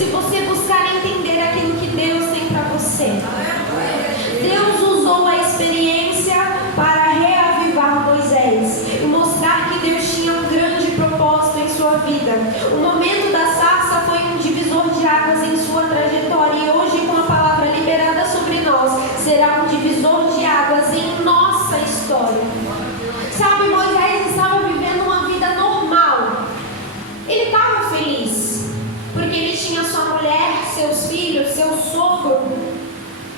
se você buscar entender aquilo que Deus tem para você. Deus usou a experiência para reavivar Moisés e mostrar que Deus tinha um grande propósito em sua vida. O momento da sarça foi um divisor de águas em sua trajetória, e hoje, com a palavra liberada sobre nós, será um divisor de águas em nossa história. Sabe, Moisés estava vivendo uma vida normal. Ele estava feliz, porque ele tinha sua mulher, seus filhos, seu sogro,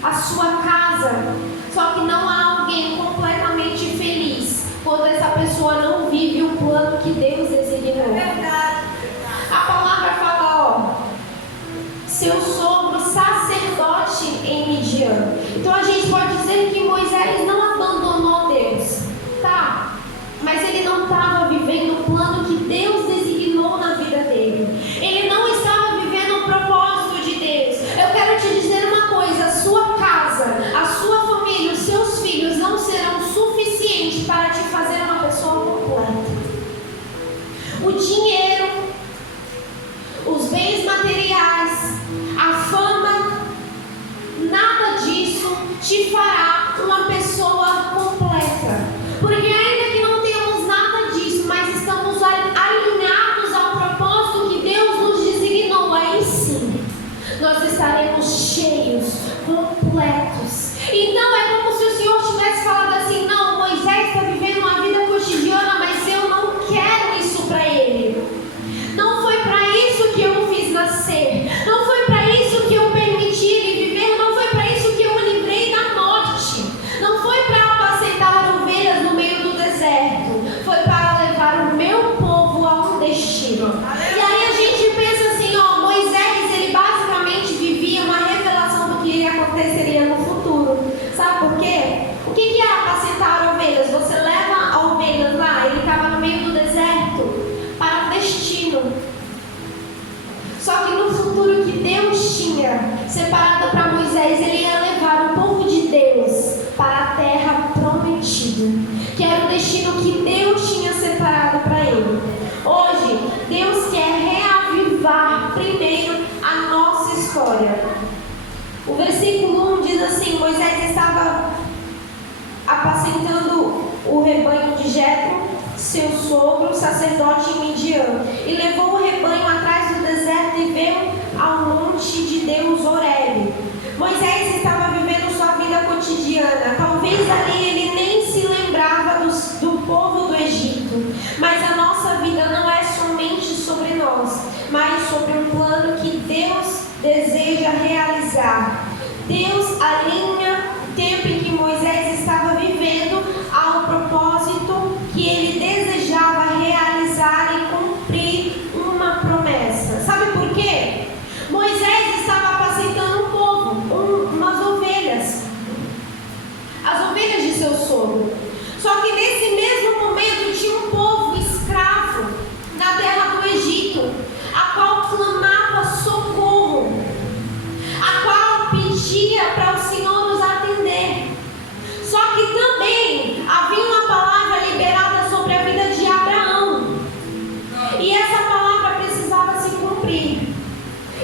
a sua casa. Só que não há alguém completamente feliz quando essa pessoa não vive o plano que Deus designou. A palavra fala, seu sogro sacerdote em Midian. Então a gente pode dizer que Moisés não abandonou Deus, tá? Mas ele não estava vivendo o plano que Deus designou na vida dele. Ele não estava vivendo o propósito de Deus. Eu quero te dizer uma coisa: a sua casa, a sua família, os seus filhos não serão suficientes para te fazer uma pessoa completa. O dinheiro, os bens materiais, a fama, nada disso te fará uma pessoa completa. Porque ainda que não tenhamos nada disso, mas estamos alinhados ao propósito que Deus nos designou, aí sim nós estaremos cheios, completos. Então é como se o Senhor tivesse falado assim: não, Moisés está vivendo uma vida cotidiana, mas eu não quero isso para ele. Não foi para isso que eu o fiz nascer. Não foi para isso que eu permiti ele viver. Não foi para isso que eu o livrei da morte. Não foi para apacentar ovelhas no meio do deserto. Foi para levar o meu povo a um destino. E aí a gente pensa assim, Moisés, ele basicamente vivia uma revelação do que aconteceria no futuro. Sabe por quê? O que é apacentar ovelhas? Você leva a ovelhas lá, ele estava no meio do deserto, para um destino. Só que no futuro que Deus tinha separado para Moisés, ele ia levar o povo de Deus para a terra prometida, que era o destino que Deus tinha separado para ele. Hoje, Deus quer reavivar primeiro a nossa história. O versículo 1 diz assim: Moisés estava apacentando o rebanho de Jetro, seu sogro, sacerdote em Midian, e levou o rebanho atrás do deserto e veio ao monte de Deus, Horebe. Moisés estava vivendo sua vida cotidiana. Talvez ali ele nem se lembrava do povo do Egito. Mas a nossa vida não é somente sobre nós, mas sobre um plano que Deus deseja realizar. Deus alinha o tempo em que Moisés estava vivendo ao propósito que ele desejava realizar e cumprir uma promessa. Sabe por quê? Moisés estava apacentando um povo, umas ovelhas, as ovelhas de seu sogro. Só que nesse mesmo momento tinha um povo escravo na terra do Egito, a qual clamava socorro, a qual pedia para o Senhor nos atender. Só que também havia uma palavra liberada sobre a vida de Abraão, e essa palavra precisava se cumprir.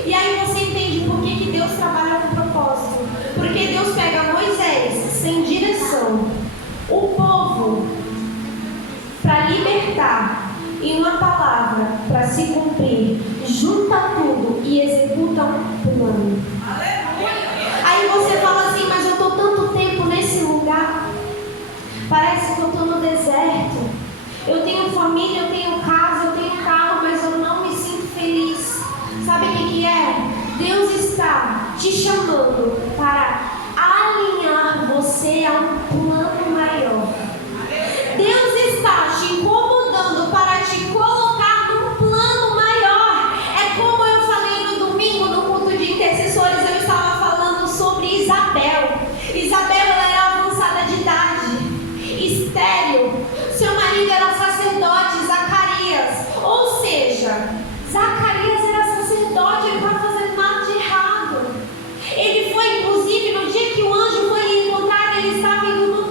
E aí você entende por que Deus trabalha com propósito. Porque Deus pega Moisés sem direção, o povo para libertar, e uma palavra para se cumprir, junta tudo e executa um plano. Aí você fala assim: mas eu estou tanto tempo nesse lugar, parece que eu estou no deserto, eu tenho família, eu tenho casa, eu tenho carro, mas eu não me sinto feliz. Sabe o que é? Deus está te chamando para alinhar você a um plano maior. Deus está te incomodando para te colocar num plano maior. É como eu falei no domingo, no culto de intercessores, eu estava falando sobre Isabel. Isabel, ela era avançada de idade, estéril. Seu marido era sacerdote, Zacarias. Ou seja, Zacarias era sacerdote, ele não estava fazendo nada de errado. Ele foi, inclusive, no dia que o anjo foi encontrar, ele estava indo no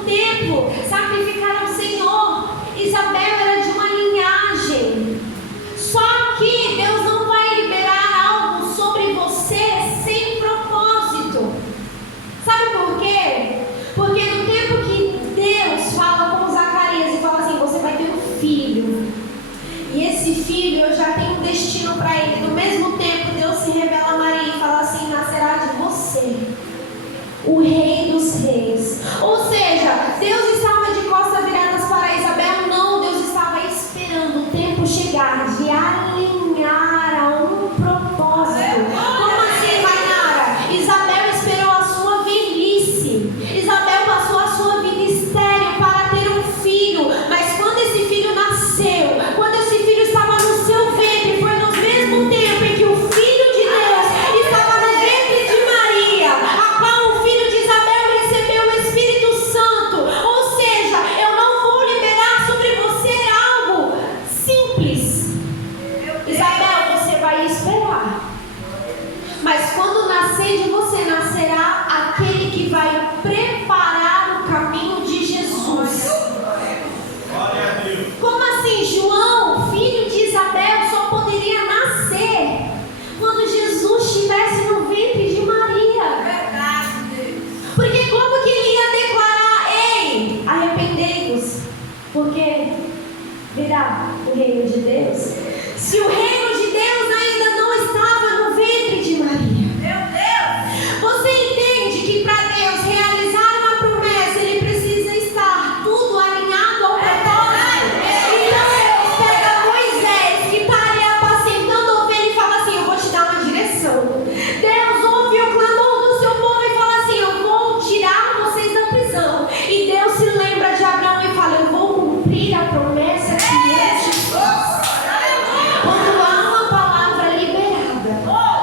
preparar o caminho de Jesus. Como assim? João, filho de Isabel, só poderia nascer quando Jesus estivesse no ventre de Maria. Porque como que ele ia declarar: ei, arrependei-vos, porque virá o reino de Deus? Se o reino de Deus ainda não estava no ventre de Maria. Meu Deus! Você entende que para Deus realizar uma promessa, ele precisa estar tudo alinhado ao propósito? Então Deus pega Moisés, que está ali apacentando ovelha, e fala assim: eu vou te dar uma direção. Deus ouve o clamor do seu povo e fala assim: eu vou tirar vocês da prisão. E Deus se lembra de Abraão e fala: eu vou cumprir a promessa que eu te fiz. Quando há uma palavra liberada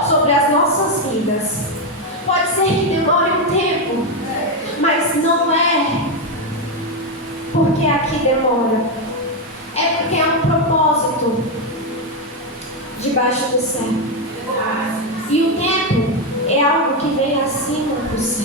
sobre as nossas vidas, pode ser que demore um tempo, mas não é porque aqui demora, é porque há um propósito debaixo do céu. E o tempo é algo que vem acima do céu.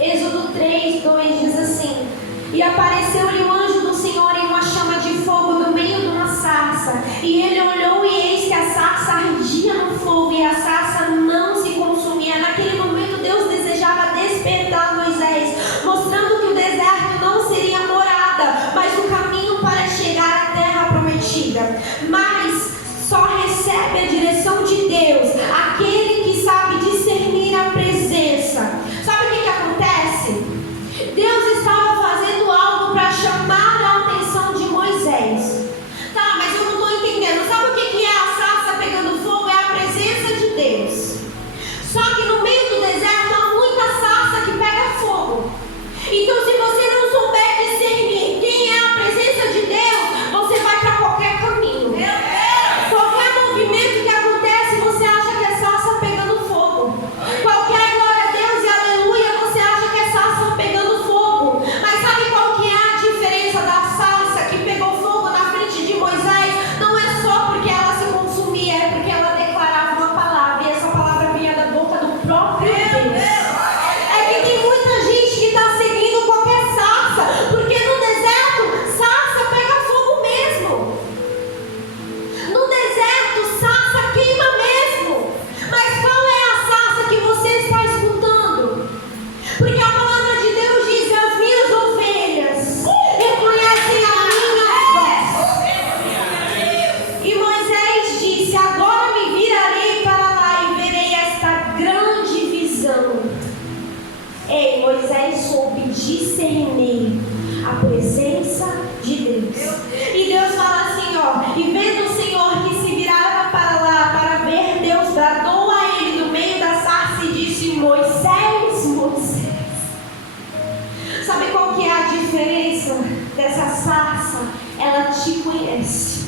Êxodo 3:2 diz assim: e apareceu-lhe o anjo do Senhor em uma chama de fogo no meio de uma sarça. E ele olhou, e eis que a sarça ardia no fogo, e a sarça não se consumia. Naquele momento Deus desejava despertar Moisés, mostrando que o deserto não seria morada, mas o caminho para chegar à terra prometida. Mas só recebe a direção de Deus aquele que sabe discernir a presença. Sabe o que acontece? Deus estava fazendo algo para chamar a atenção de Moisés. Tá, mas eu não estou entendendo. Sabe o que é a sarça pegando fogo? É a presença de Deus. Só que no meio do deserto há muita sarça que pega fogo. Então, se você não souber discernir quem é a presença de Deus, você vai para qualquer caminho. Qualquer movimento que acontece, você acha que é sarça pegando fogo. Qualquer glória a Deus e aleluia, você acha que é sarça pegando fogo. Mas sabe qual que é a diferença da sarça que pegou fogo na frente de Moisés? Não é só porque ela se consumia, é porque ela declarava uma palavra, e essa palavra vinha da boca do próprio Deus. É que tem muita gente que está seguindo qualquer sarça, porque no deserto, sarça pega fogo mesmo. No deserto, sarça queima mesmo. Mas qual é a sarça que você está escutando? Porque a palavra de Deus diz: as minhas ovelhas reconhecem a minha voz. E Moisés disse: agora me virarei para lá e verei esta grande visão. Ei, Moisés soube discernir a presença de Deus. E Deus fala assim, e vendo o Senhor que se virava para lá para ver, Deus bradou a ele do meio da sarça e disse: Moisés, Moisés. Sabe qual que é a diferença dessa sarça? Ela te conhece.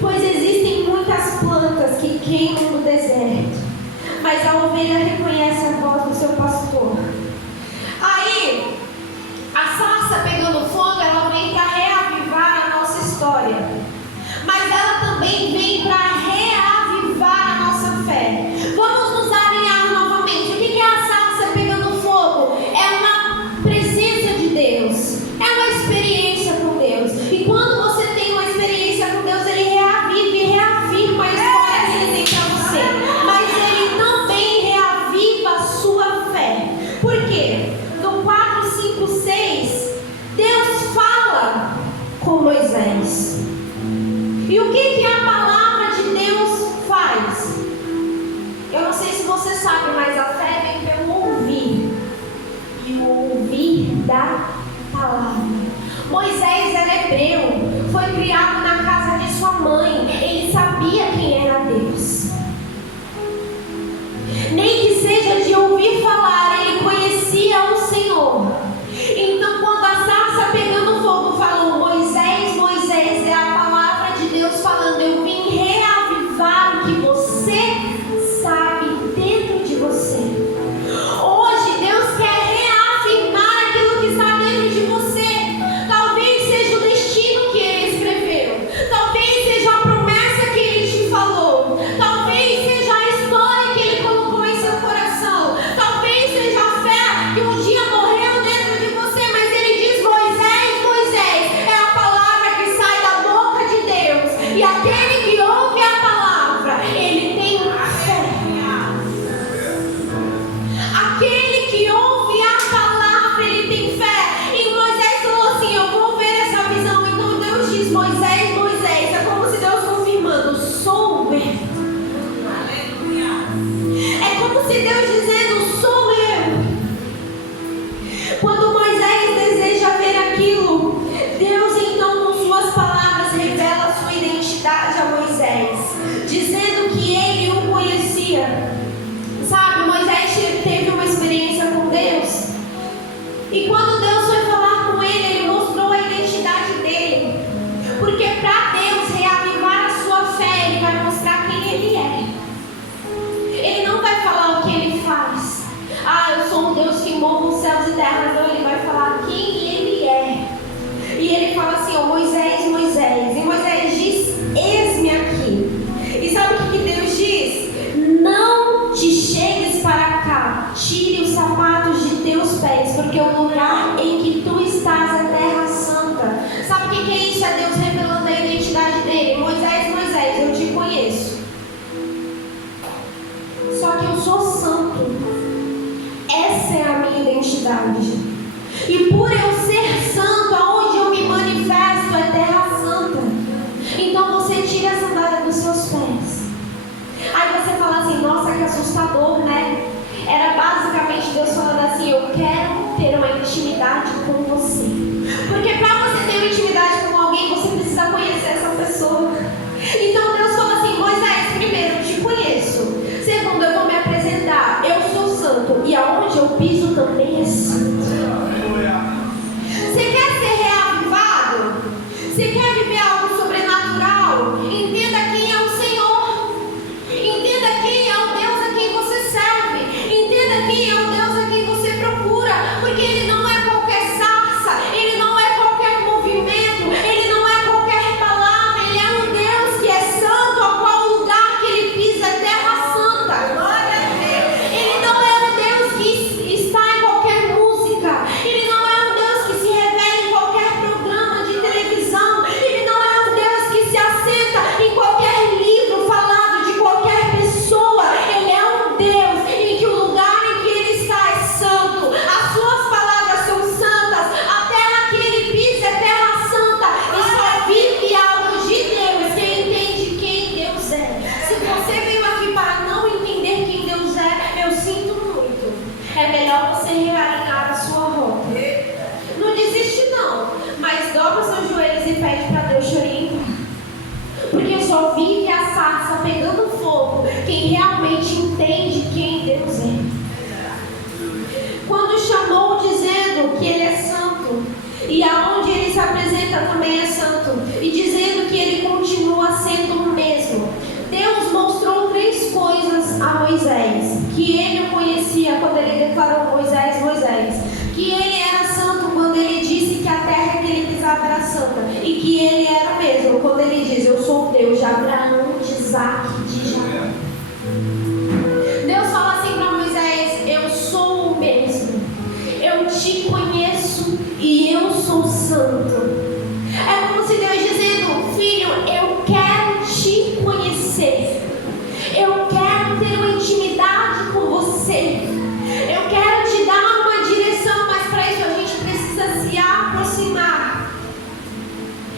Pois existem muitas plantas que queimam no deserto, mas a ovelha reconhece a voz do seu pastor. Aí, a sarça pegando fogo, ela vem para reavivar a nossa história, mas ela também vem para reavivar a nossa fé. Vamos nos alinhar novamente. O que é a sarça pegando fogo? É uma presença de Deus, é uma experiência com Deus. E quando você tem uma experiência com Deus, Ele reaviva e reafirma a história que Ele tem para você. Mas Ele também reaviva a sua fé. Por quê? No 4, 5, 6, Deus fala com Moisés. E o que a palavra de Deus faz? Eu não sei se você sabe, mas a fé vem pelo ouvir. E o ouvir da palavra. Moisés era hebreu, foi criado na casa de sua mãe. Ele sabia quem era Deus. Nem que seja de ouvir falar, ele conhecia o Senhor. Então, quando a sarça pegando fogo falou: Moisés, Moisés, é a palavra de Deus falando: eu vim reavivar o que você sabe dentro de você. Hoje Deus quer reafirmar aquilo que está dentro de você. Talvez seja o destino que Moisés, Moisés. É como se Deus confirmando: sou eu. É como se Deus dizendo: sou eu. Quando Moisés deseja ver aquilo, Deus então com suas palavras revela a sua identidade a Moisés, dizendo que ele o conhecia. Sabe, Moisés teve uma experiência com Deus, e quando Deus foi falar com ele, ele mostrou a identidade dele, porque para Deus reavivar a sua fé, ele vai mostrar quem ele é. Ele não vai falar o que ele faz. Eu sou um Deus que move os céus e terra. Não, ele vai falar quem ele é. E ele fala assim: Moisés, Moisés. E Moisés diz: eis-me aqui. E sabe o que Deus diz? Não te chegues para cá, tire os sapatos de teus pés, porque o lugar em que tu estás é terra santa. Sabe o que é isso? É Deus revelando a identidade dele. Moisés, Moisés, eu te conheço, só que eu sou santo. Essa é a minha identidade. E por eu ser santo, aonde eu me manifesto é terra santa. Então você tira a sandália dos seus pés. Aí você fala assim: nossa, que assustador, né? Era basicamente Deus falando assim: eu quero ter uma intimidade com você. Porque para você ter uma intimidade com alguém, você precisa conhecer essa pessoa. Então Deus fala assim: Moisés, primeiro eu te conheço. Segundo, eu vou me apresentar. Eu sou santo. E aonde eu piso também é santo. Você quer ser reavivado? Você quer viver algo sobrenatural? Entenda quem é o Senhor. Entenda quem é o Deus a quem você serve. Entenda quem é o Deus a quem você procura. Porque Ele não é qualquer sarça. Ele não é qualquer movimento. Ele não é qualquer palavra. Ele é um Deus que é santo, ao qual o lugar que Ele pisa é terra santa. Ele não é um Deus que está em qualquer música. Ele não é um Deus que se revela em qualquer programa de televisão. Ele não é um Deus que se assenta em qualquer livro falado de qualquer pessoa. Ele é um Deus em que o lugar em que Ele está é santo. As suas palavras são santas. A terra que Ele pisa é terra santa. E só vive algo de Deus quem entende quem Deus é. Se você veio aqui para não entender quem Deus é, eu sinto muito. É melhor você realinhar a sua rota. Não desiste não, mas dobra os seus joelhos e pede para Deus te orientar. Porque só vive a sarça pegando fogo quem realmente entende quem Deus é. Quando chamou dizendo que Ele é santo, e aonde Ele se apresenta também é santo, e dizendo que Ele continua sendo o mesmo, Deus mostrou três coisas a Moisés: que Ele o conhecia quando Ele declarou: Moisés, Moisés; que Ele era santo quando Ele disse que a terra que Ele pisava era santa, e que Ele era o mesmo quando Ele diz: eu sou o Deus de Abraão, de Isaac, de Jacó. Deus fala assim para Moisés: eu sou o mesmo, eu te conheço e eu sou santo. É como se Deus dizendo: filho, eu quero te conhecer, eu quero ter uma intimidade com você, eu quero te dar uma direção, mas para isso a gente precisa se aproximar.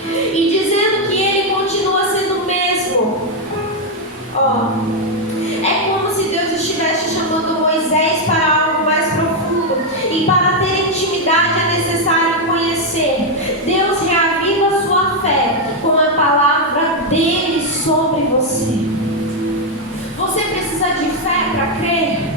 E dizendo que Ele continua sendo o mesmo. É como se Deus estivesse chamando Moisés para algo mais profundo. E para ter intimidade é necessário conhecer. Deus reaviva a sua fé com a palavra dele sobre você. Você precisa de fé para crer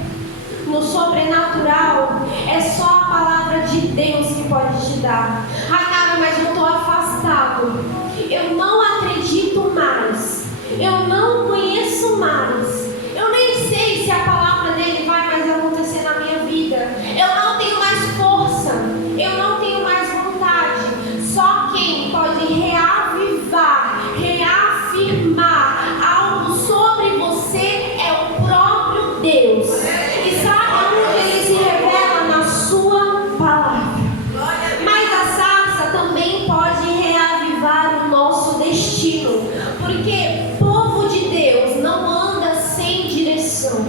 no sobrenatural. É só a palavra de Deus que pode te dar. Cara, mas eu estou afastado, eu não acredito mais, eu não conheço mais, eu nem sei se a palavra dele vai mais acontecer na minha vida, eu não tenho mais força, eu não tenho mais vontade. Só quem pode reavivar, reafirmar algo sobre você é o próprio Deus. E sabe onde Ele se revela? Na sua palavra. Mas a sarça também pode reavivar o nosso destino, porque povo de Deus não anda sem direção.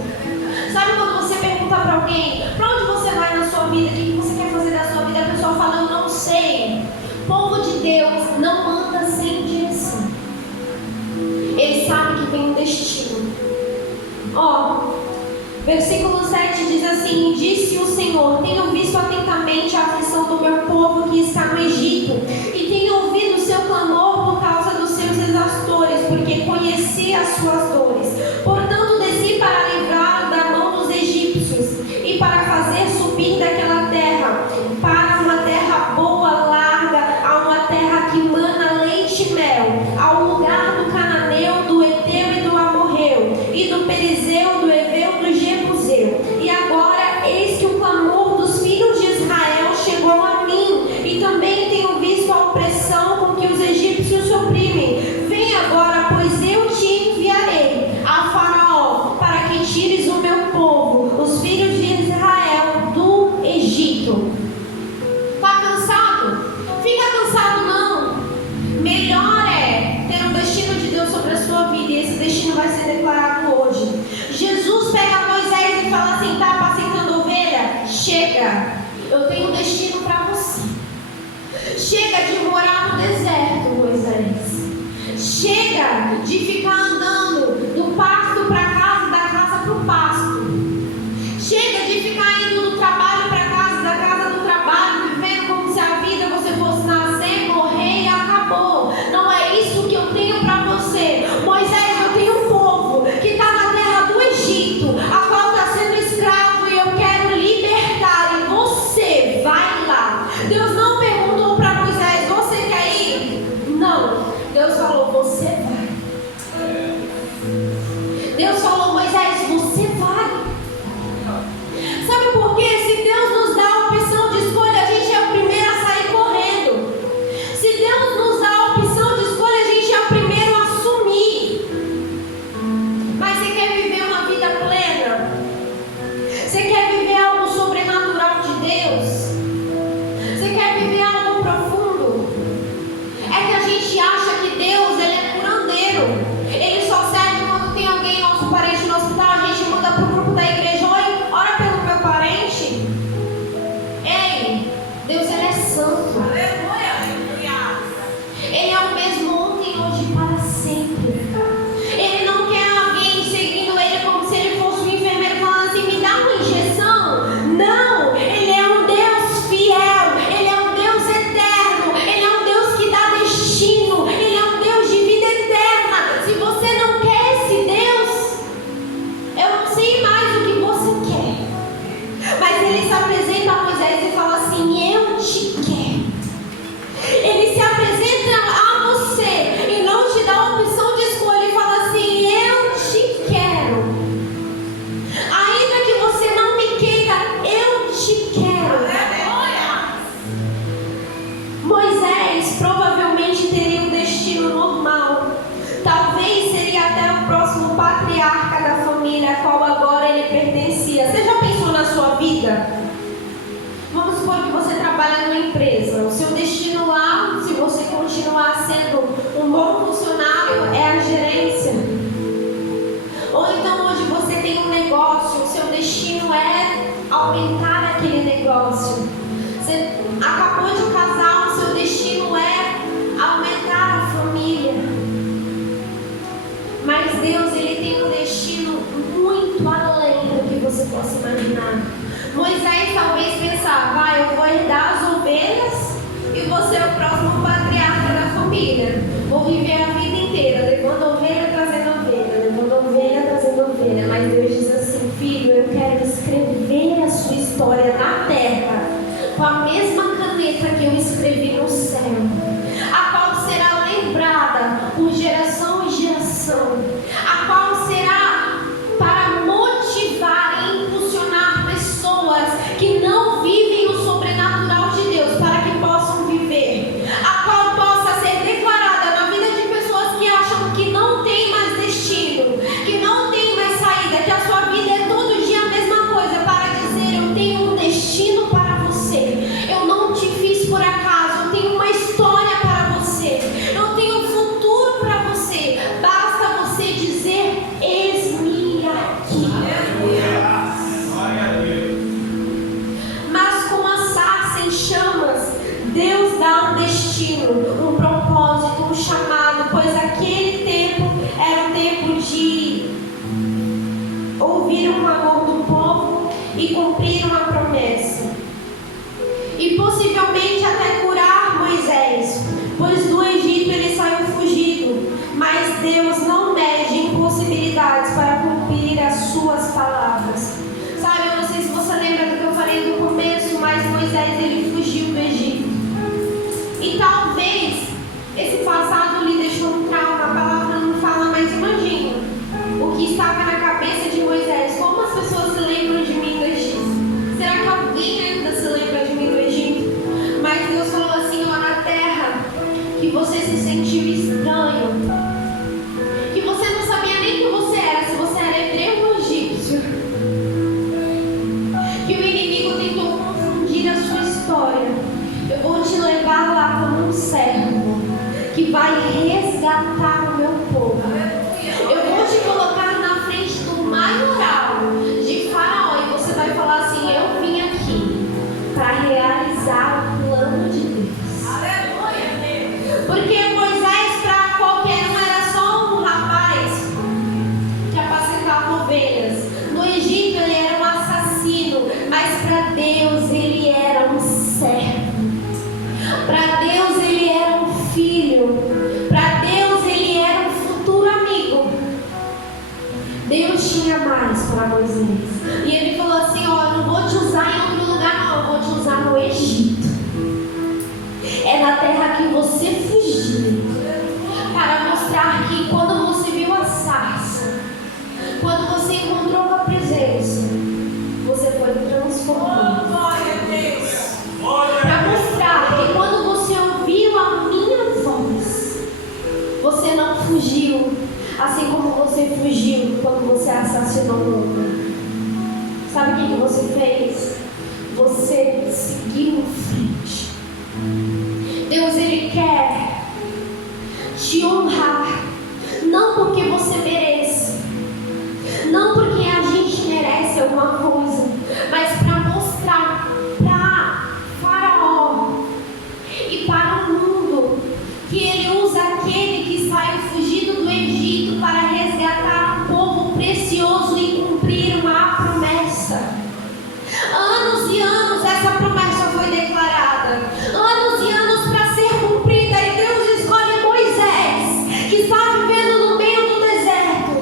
Sabe quando você pergunta para alguém: para onde você vai na sua vida, o que você quer fazer da sua vida? A pessoa fala: eu não sei. Povo de Deus não anda sem direção. tenho um destino. Versículo 7 diz assim: disse o Senhor, tenho visto atentamente a aflição do meu povo que está no Egito, e tenho ouvido o seu clamor por causa dos seus exaustores, porque conheci as suas dores. Portanto desci para livrá-lo da mão dos egípcios, e para fazer subir daquela terra, para uma terra boa, larga, a uma terra que mana leite e mel, ao lugar do cananeu, do Eteu e do Amorreu, e do Perizeu, do Eveu, do Jebuseu. E agora eis que o clamor dos filhos de Israel chegou a mim, e também tenho visto a opressão com que os egípcios se oprimem. Vem agora, pois eu te enviarei a Faraó, para que tires o meu povo, os filhos de Israel, do Egito. Está cansado? Fica cansado não. Melhor é ter um destino de Deus sobre a sua vida, e esse destino vai ser declarado hoje. Jesus pega Moisés e fala assim: está apacentando ovelha? Chega, eu tenho um destino para você. Chega de morar no deserto, Moisés. Chega de ficar andando do pasto para casa, da casa para o pasto. Chega de ficar indo do trabalho para casa, da casa do trabalho, vivendo como se a vida você fosse nascer, morrer e acabou. Não é isso que eu tenho para você. Moisés, eu tenho um povo que está na terra do Egito, a qual está sendo escravo, e eu quero libertar, e você vai lá. Deus não perguntou para Moisés: você quer ir? Não. Deus falou: você vai. Deus falou: Moisés, você vai. Sabe por quê? Se Deus nos dá a opção de escolha, a gente é o primeiro a sair correndo. Se Deus nos dá a opção de escolha, a gente é o primeiro a assumir. Mas você quer viver uma vida plena? Você quer viver algo sobrenatural de Deus? Você quer viver algo profundo? É que a gente acha que Deus, ele é curandeiro. Ele só serve quando tem alguém, nosso parente no hospital, a gente manda para o grupo da igreja: oi, ora pelo meu parente. Ei, Deus, ele é santo. Ele é o mesmo ontem, hoje e para sempre. Ele não quer alguém seguindo ele como se ele fosse um enfermeiro falando assim: me dá uma injeção. Não, ele é um Deus fiel, ele é um Deus eterno, ele é um Deus que dá destino, ele é um Deus de vida eterna. Se você não quer esse Deus, eu não sei mais o que você quer. Mas ele se apresenta a Moisés e fala assim: eu te quero. Ele se apresenta a você e não te dá a opção de escolha, e fala assim: eu te quero. Ainda que você não me queira, eu te quero. Moisés provavelmente teria um destino normal. Talvez seria até o próximo patriarca da família a qual agora ele pertencia. Você já pensou na sua vida? Vamos supor que você trabalha numa empresa. O seu destino lá, se você continuar sendo um bom funcionário, é a gerência. Ou então hoje você tem um negócio, o seu destino é aumentar aquele negócio. Você acabou de casar, o seu destino é aumentar a família. Mas Deus, ele tem um destino muito além do que você possa imaginar. Moisés talvez pensava: eu vou herdar as ovelhas e vou ser o próximo patriarca da família. Vou viver a vida um amor do povo e cumprir uma promessa. E possivelmente até curar Moisés, pois do Egito ele saiu fugido. Mas Deus não mede impossibilidades para cumprir as suas palavras. Sabe, eu não sei se você lembra do que eu falei no começo, mas Moisés ele fugiu do Egito. E talvez esse passado lhe deixou um trauma, a palavra não fala, mas imagina o que estava na cabeça de Moisés. Como as pessoas se lembram de mim do Egito? Será que alguém ainda se lembra de mim do Egito? Mas Deus falou assim, ó, na terra, que você se sentiu estranho, que você não sabia nem quem você era, se você era hebreu ou egípcio, que o inimigo tentou confundir a sua história. Eu vou te levar lá como um servo que vai resgatar o meu povo. Eu vou te colocar na frente do maioral de Faraó e você vai falar assim, eu vim aqui para realizar o plano de Deus. Porque Moisés para qualquer um era só um rapaz que apacentava ovelhas. No Egito ele era um assassino, mas para Deus ele era um servo. Para Deus ele era um filho. Para Deus ele era um futuro amigo. Deus tinha mais para Moisés. E ele falou assim, ó, eu não vou te usar em outro lugar não, eu vou te usar no Egito. É na terra que você fugiu. Para mostrar que quando você viu a sarça, quando você encontrou a presença, você foi transformado. Para mostrar que quando você ouviu a minha voz, você não fugiu, assim como você fugiu quando você assassinou o outro. Sabe o que você fez? Você seguiu em frente. Deus, ele quer te honrar, não porque você merece, não porque a gente merece alguma coisa, mas para mostrar para Faraó e para o mundo que ele usa aquele que saiu fugido do Egito para resgatar um povo precioso e cumprir uma promessa. Anos e anos essa promessa foi declarada, anos e anos para ser cumprida, e Deus escolhe Moisés, que está vivendo no meio do deserto.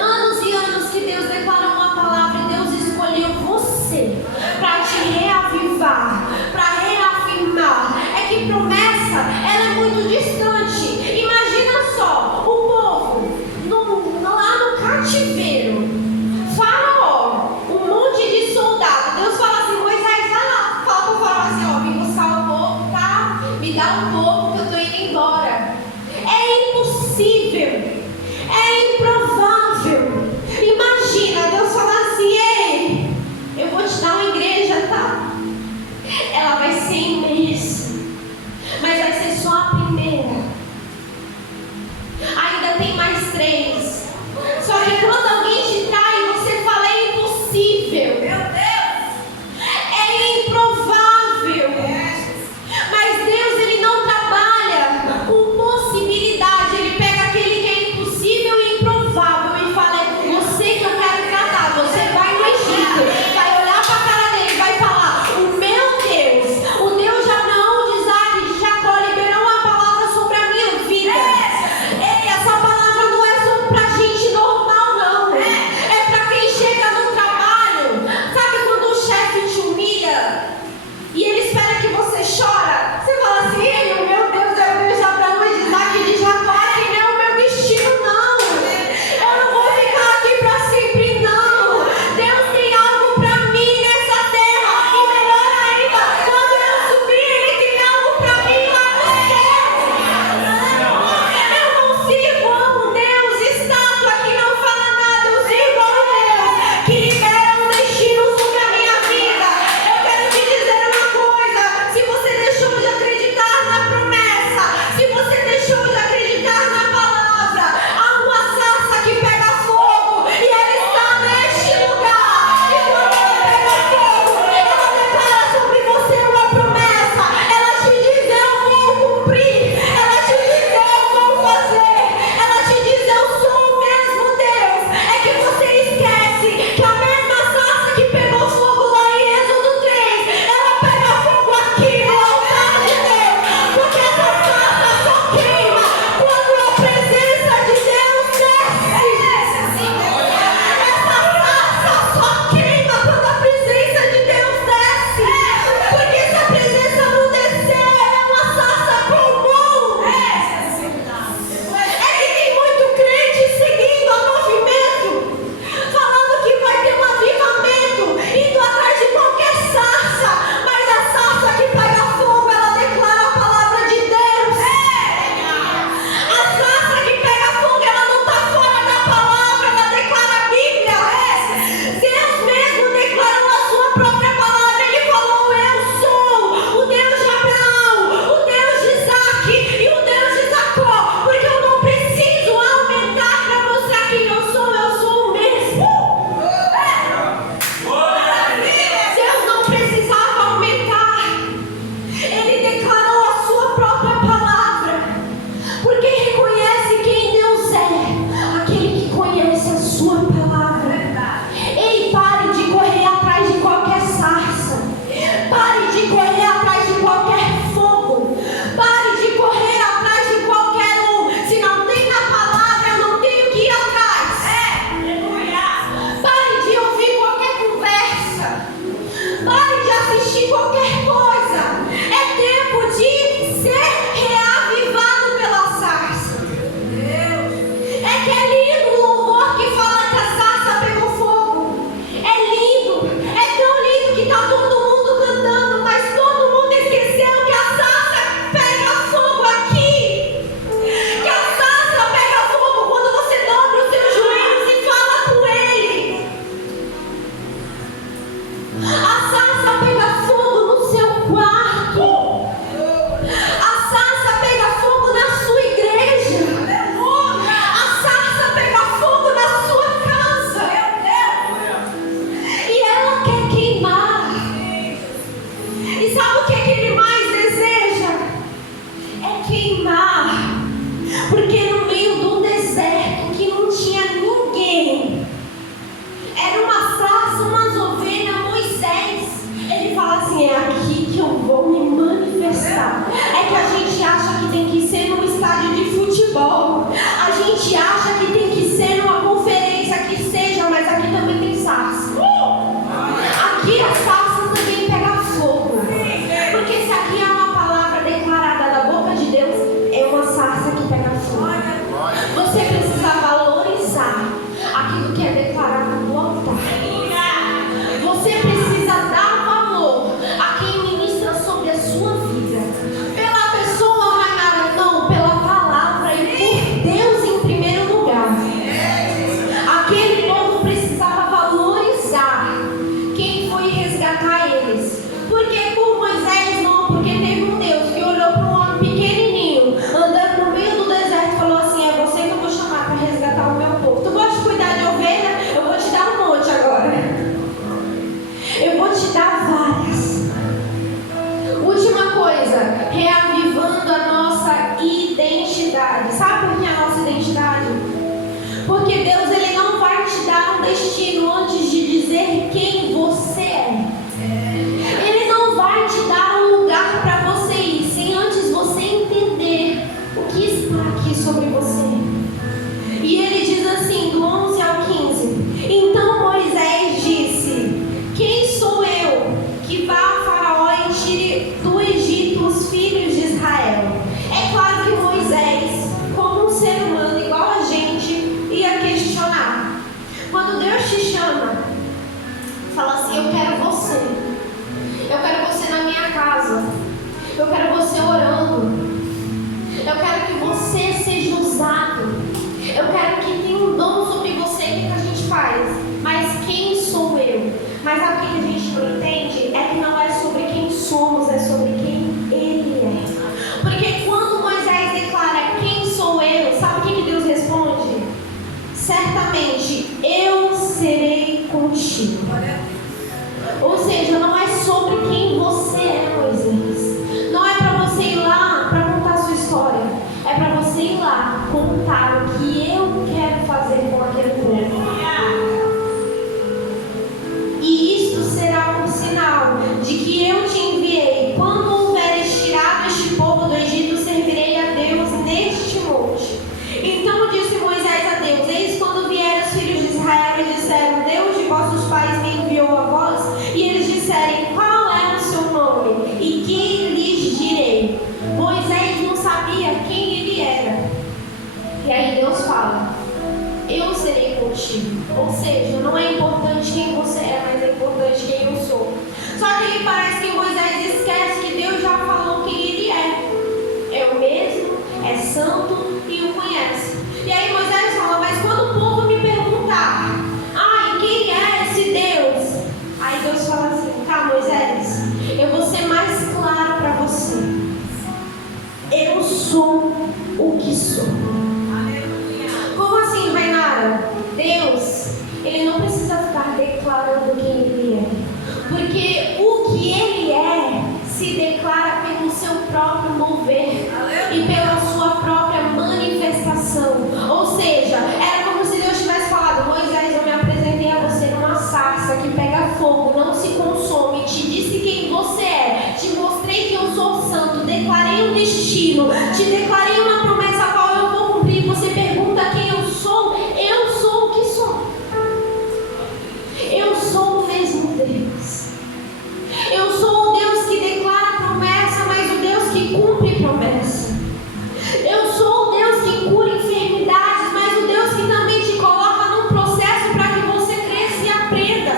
Anos e anos que Deus declarou uma palavra, e Deus escolheu você para te reavivar, para reafirmar. É que promessa, ela é muito distante. Imagina só, o povo lá no cativeiro, Faraó, um monte de soldado. Deus fala assim, Moisés, vai lá, fala com o Faraó assim, ó, vem buscar o povo, tá? Me dá um pouco que eu estou indo embora. É impossível, é improvável. Imagina, Deus fala assim, ei, eu vou te dar uma igreja, tá? Ela vai ser imensa, mas vai ser só a primeira. Ainda tem mais 3. Só que quando alguém te trai, você fala, é impossível. Meu Deus! É improvável. Mas Deus, ele não trabalha com possibilidade. Ele pega aquele que é impossível e improvável e fala, é com você que eu quero tratar. Você vai no Egito, vai olhar para a cara dele e vai falar, o meu Deus, o Deus de Abraão, de Isaac, de Jacó, liberou uma palavra sobre a minha vida. Ei, essa palavra não é só pra gente normal, não. identidade. Sabe por que a nossa identidade? Porque Deus, Ele não vai te dar um destino antes de dizer quem você é. Ele não vai te dar um lugar para você ir sem antes você entender o que está aqui sobre você. E ele diz assim, do 11 ao 15: Então Moisés disse: Quem sou eu que vá a Faraó e tire do Egito os filhos de Israel? É claro que Moisés, como um ser humano igual a gente, ia questionar. Quando Deus te chama, fala assim: eu quero você. Eu quero você na minha casa. Eu quero você orando. Eu quero que você seja usado. Eu quero que tenha um dom sobre você. O que a gente faz? Mas quem sou eu? Mas sabe o que a gente não entende? É que não é sobre quem somos, é sobre quem Ele é. Porque quando Moisés declara quem sou eu, sabe o que Deus responde? Certamente eu serei contigo. Ou seja, não é sobre quem você é, Moisés. Não é para você ir lá para contar a sua história. É para você ir lá contar o que eu quero fazer com aquele povo. E isto será um sinal de que eu te enviei. Quando houveres tirado este povo do Egito, servirei a Deus neste monte. Então disse Moisés a Deus: Eis quando vieram os filhos de Israel e disseram: Deus de vossos pais me enviou a vós. E eles disserem: Qual é o seu nome? E que lhes direi? Moisés não sabia quem ele era. E aí Deus fala: eu serei contigo. Ou seja, não é importante quem você é, mas é importante quem eu sou. Só que aí parece que Moisés esquece que Deus já falou quem ele é. É o mesmo, é santo e o conhece. E aí Moisés fala: mas quando o povo me perguntar: e quem é esse Deus? Aí Deus fala assim: tá, Moisés, eu vou ser mais claro para você. Eu sou o que sou. Como assim, Rainara? Deus, Ele não precisa ficar declarando quem Ele é. Porque o que Ele é se declara pelo seu próprio mover e pela sua própria manifestação. Ou seja, era como se Deus tivesse falado: Moisés, eu me apresentei a você numa sarça que pega fogo, não se consome, te disse quem você é, te mostrei que eu sou santo, declarei um destino, te declarei uma promessa a qual eu vou cumprir. Você pergunta quem eu sou? Eu sou o que sou. Eu sou o mesmo Deus. Eu sou o Deus que declara promessa, mas o Deus que cumpre promessa. Eu sou o Deus que cura enfermidades, mas o Deus que também te coloca num processo para que você cresça e aprenda.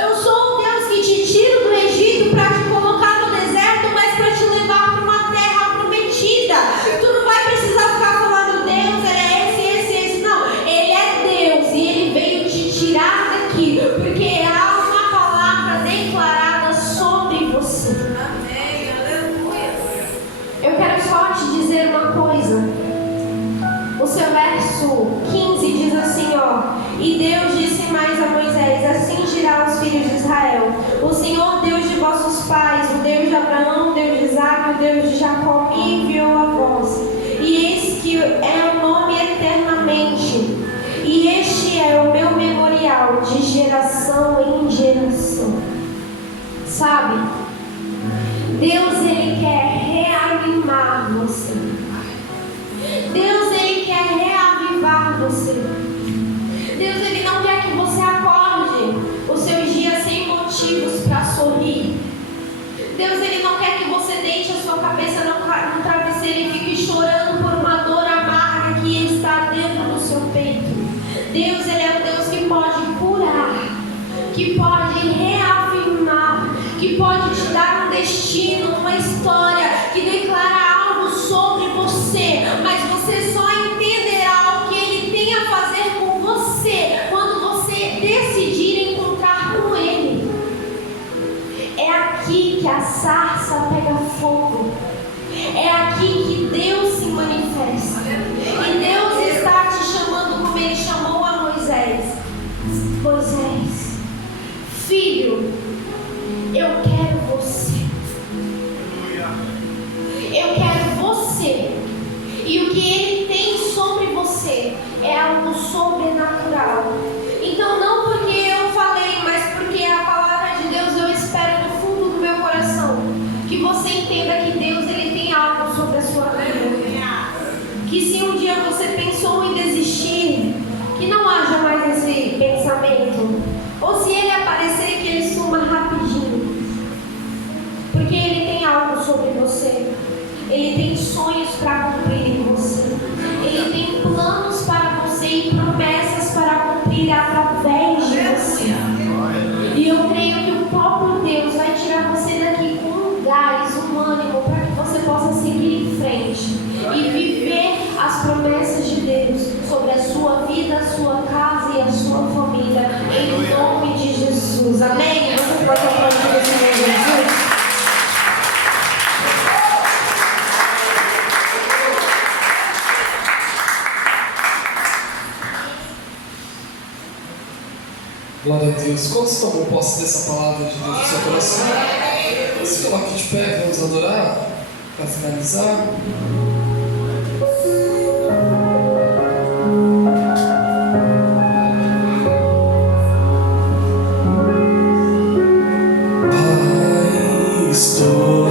Eu sou o Deus que te tira do Egito para te colocar no deserto, mas para te levar para uma terra prometida. Tu não vai precisar ficar falando: Deus, Ele é esse. Não, Ele é Deus e Ele veio te tirar daqui, porque há uma palavra declarada sobre você. Amém, aleluia. Eu quero só te dizer uma coisa. O seu verso 15 diz assim, e Deus disse mais a Moisés: assim dirá aos filhos de Israel: o Senhor Deus de vossos pais, o Deus de Abraão, o Deus de Isaac, o Deus de Jacó, me enviou a vós. E eis que é o nome eternamente, e este é o meu memorial de geração em geração. Sabe? Deus, Ele quer reanimar você. Deus, Ele quer reavivar você. Deus, Ele não quer que você acorde os seus dias sem motivos para sorrir. Deus, Ele não quer que você deite a sua cabeça no travesseiro e fique chorando por uma dor amarga que está dentro do seu peito. Deus, Ele é o Deus que pode curar, que pode reafirmar, que pode te dar um destino, uma história, que declara algo sobre você, mas você só entenderá o que Ele tem a fazer com você quando você decidir encontrar com Ele. É aqui que a sarça pega fogo. É aqui que Deus se manifesta. E Deus está te chamando como Ele chamou a Moisés. Moisés, filho, eu quero você. local. Então, não porque eu falei, mas porque a palavra de Deus eu espero no fundo do meu coração que você entenda que Deus ele tem algo sobre a sua vida. Que se um dia você pensou em desistir, que não haja mais esse pensamento. Ou se ele aparecer, que ele suma rapidinho. Porque ele tem algo sobre você. Ele tem sonhos para cumprir em você. Ele tem planos para você e promessas para cumprir através de você. E eu creio que o próprio Deus vai tirar você daqui com um gás, um ânimo, para que você possa seguir em frente e viver as promessas de Deus sobre a sua vida, a sua casa e a sua família, em nome de Jesus. Amém? Você pode aplaudir esse nome de Jesus? Glória a Deus. Quantos tomam posse dessa palavra de Deus no seu coração? Se coloque de pé, vamos adorar para finalizar. Pai, estou